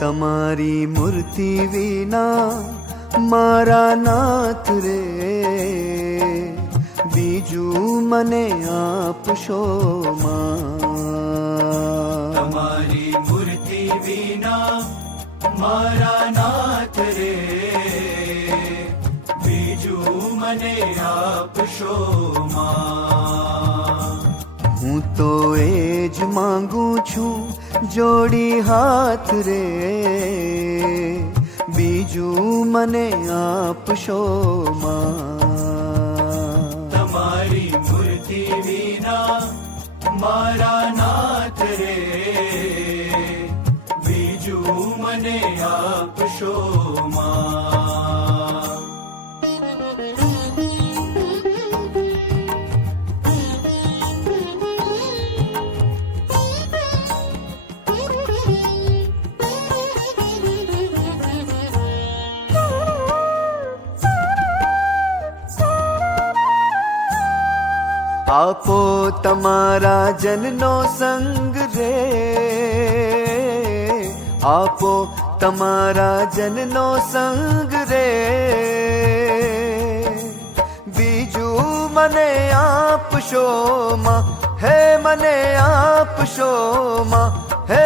તમારી મૂર્તિ વિના મારા નાથ રે, બીજું મને આપશો માં. તમારી મૂર્તિ વિના મારા નાથ રે, બીજું મને આપશો માં. હું તો એ જ માંગુ છું જોડી હાથ રે, બીજું મને આપશો માં. તમારી મૂર્તિ વિના મારા નાથ રે, બીજું મને આપશો માં. આપો તમારા જનનો સંગ રે, આપો તમારા જનનો સંગ રે, બીજું મને આપશો માં, હે મને આપશો માં, હે